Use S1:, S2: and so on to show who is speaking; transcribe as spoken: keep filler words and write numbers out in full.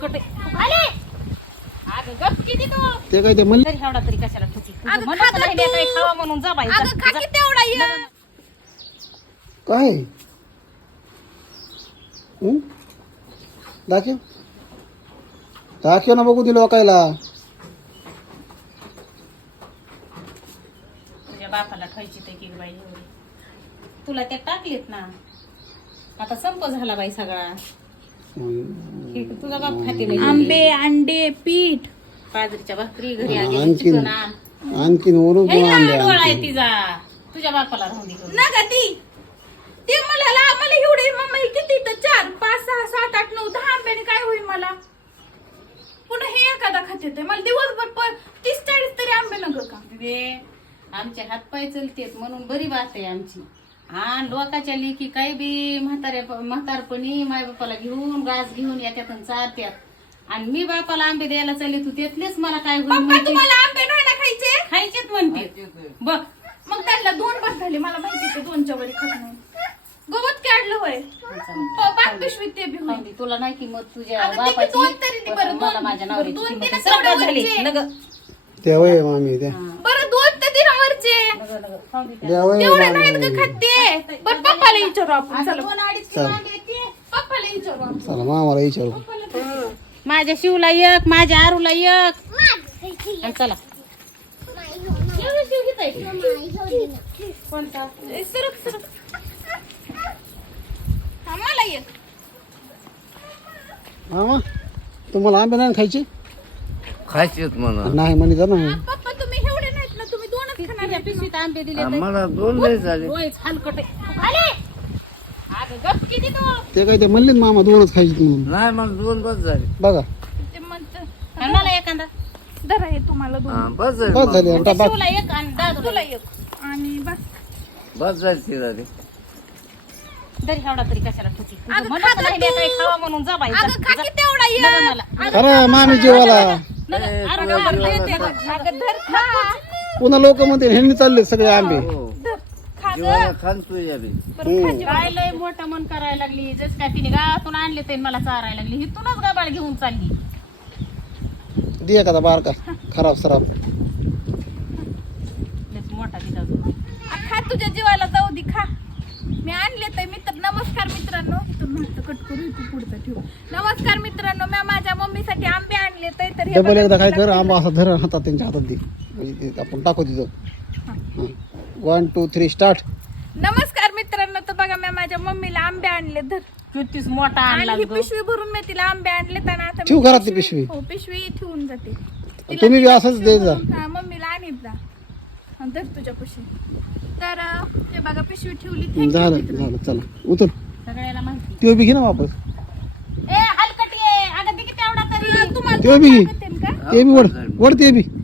S1: आले अगं गप किती तू
S2: ते काय ते म्हणले
S1: तरी एवढा तरी कशाला ठुकी तुझं म्हणत नाही मी काही खावा म्हणून जा बाई
S3: अगं खा की तेवढा ये
S2: काय हं? दाखव दाखव ना बघू दिलो कायला
S1: तुझ्या बापाला ठेवायची ते की बाई एवढी तुला ते टाकलेत ना आता संप झाला बाई सगळा हे तुझा बाप खाते नाही
S3: आंबे अंडे पीठ
S1: बाजरीच्या भाकरी घरी आली
S2: आणखीन
S1: चिकन आण
S2: आणखीन वरून
S1: हे
S2: कोण आणले
S1: डोळा आहे
S2: आणखीन?
S1: तिचा तुझ्या बापाला राहून दे करून.
S3: ना ग ती ते मला ला- मला एवढे मम्मा हे किती तर चार पाच सहा सात आठ नऊ दहा आंब्याने काय होईल मला पुन्हा हे एखादा खाते ते मला दिवसभर प- तीस चाळीस तरी आंबे नका का
S1: बे आमचे हातपाय चलतेत म्हणून बरी बात आहे आमची हा लोकाच्या लेकी काय बी म्हाताऱ्या म्हातारपणी माय बापाला घेऊन गास घेऊन येत्यात चालत्यात आणि मी बापाला आंबे द्यायला चालले तू त्यातलेच मला काय होईल
S3: पप्पा
S1: म्हणते.
S3: तुम्हाला आंबे नाही ना खायचे
S1: खायचेच म्हणते बघ
S3: मग त्याला दोन बस झाले मला माहिती ते दोनच्या वरी खात नाही गवत काढलं होय प- पाच पिशवीत ते बी होईल.
S1: खाऊन दे. तुला नाही किंमत तुझ्या
S3: अगं, ते
S1: बापाची
S3: दोन तरी दे
S1: पण
S3: बरं,
S1: मला
S3: दोन-
S1: माझ्या नवऱ्याची
S3: दोन
S1: किंमत
S3: तीनच
S1: आहे. सगळं
S3: एवढे
S1: झाली.
S3: वरचे.
S1: नग
S2: त्या वय मामी त्या
S3: बरं दोन ते दिनावरचे
S1: नग नग खाऊन दे.
S2: त्या वय
S3: तेवढे
S2: मामी.
S3: नाहीत का खाते पण पप्पाला विचारू आपण
S1: आणि
S3: चला
S1: दोन अडीच
S2: चल.
S1: किलो आंबे येते.
S3: पप्पाला विचारू आपण
S2: चला मामाला विचारू
S1: माझ्या शिवला एक माझ्या आरूला एक आणि चला एवढं शिव घेता येते. कोणता
S3: ए, सरक सरक हा, मला ये
S2: मामा तुम्हाला आंबे नाही खायचे
S4: खायचेत म्हणा
S2: नाही म्हणे जा ना
S3: पप्पा तुम्ही एवढे नाहीत ना तुम्ही दोनच खाणार
S1: तुझ्या पिशवीत आंबे दिले
S4: आम्हाला दोन लय झाले
S1: होयच हलकट आहे. आले अगं गप किती तू
S2: ते काय ते म्हणले ना मामा दोनच खायचे म्हणून
S4: नाही मला दोन बस झाले
S2: बघा
S3: ते म्हणत
S1: आणि मला एखादा
S3: धरा हे तुम्हाला दोन
S4: हा बस झाले
S2: बस झाले
S1: आणि
S2: आता
S1: त्या
S2: बाकी
S1: शिवला एक आणि दादूला
S3: तुला
S1: एक.
S3: एक आणि बस
S4: बस झाली ती झाली
S1: तरी एवढा तरी कशाला ठुकी तुझं
S3: अगं
S1: म्हणत
S3: खा
S1: नाही
S3: गं
S1: मी काही
S3: तू.
S1: खावा म्हणून जा बाई जा.
S3: अगं खा
S1: जा.
S3: की तेवढा ये
S1: नगं मला
S2: अरे मामी जेवाला
S1: नगं,
S4: ए,
S1: अरे
S4: तुला
S1: गं,
S4: जेवायला
S1: देते
S4: खा.
S1: बघ.
S3: अगं धर खा
S2: पुन्हा लोक म्हणते ह्यांनी चालले सगळे आंबे
S4: हो
S3: धर खा
S4: जेवायला
S3: गं.
S4: खान तुझ्या बी
S3: बरं, खा जेवण.
S1: काय लय मोठं मन करायला लागली जस काय तिने गावातून आणले ते मला चारायला लागली हिथूनच गाबाळ घेऊन चालली
S2: दे एखादा बारका खराब सराब
S1: लयच मोठा दिला
S3: आ, खा तुझ्या जीवाला जाऊ दे खा मी आणले तर मित्र नमस्कार मित्रांनो इथून म्हणतं कट करू इथून पुढचं ठेवू नमस्कार मित्रांनो मी माझ्या मम्मीसाठी आंबे आणले तर हे
S2: डबल
S3: बघा,
S2: एकदा काय
S3: मी
S2: कर
S3: तिला
S2: आंबा असा धर हातात त्यांच्या हातात दे म्हणजे ते आपण टाकू तिथं वन टू थ्री स्टार्ट
S3: नमस्कार मित्रांनो तर बघा मी माझ्या मम्मीला आंबे आणले धर
S1: कितीच मोठा
S3: आणि
S1: आणला
S3: ही
S1: तो.
S3: पिशवी भरून मी तिला आंबे आणले आणि आता
S2: ठेवू
S3: मी
S2: घरातली पिशवी
S3: हो पिशवी ठेवून जाते तिला
S2: तुम्ही बी
S3: ती
S2: असंच
S3: पिशवी
S2: देत जा.
S3: भरून, हा, मम्मीला आणीत जा हा, धर तुझ्या पिशवी तर अं, ते बघा पिशवी ठेवली Thank you
S2: झालं
S3: मित्रांनो.
S2: झालं चला उतर
S1: सगळ्याला माहिती
S2: ते बी घे ना वापस
S1: ए हलकट ये अगं ते किती एवढा तरी
S3: तुम्हाला
S2: ते बी घे
S3: लागत आहे का
S2: ते बी वड वड ते बी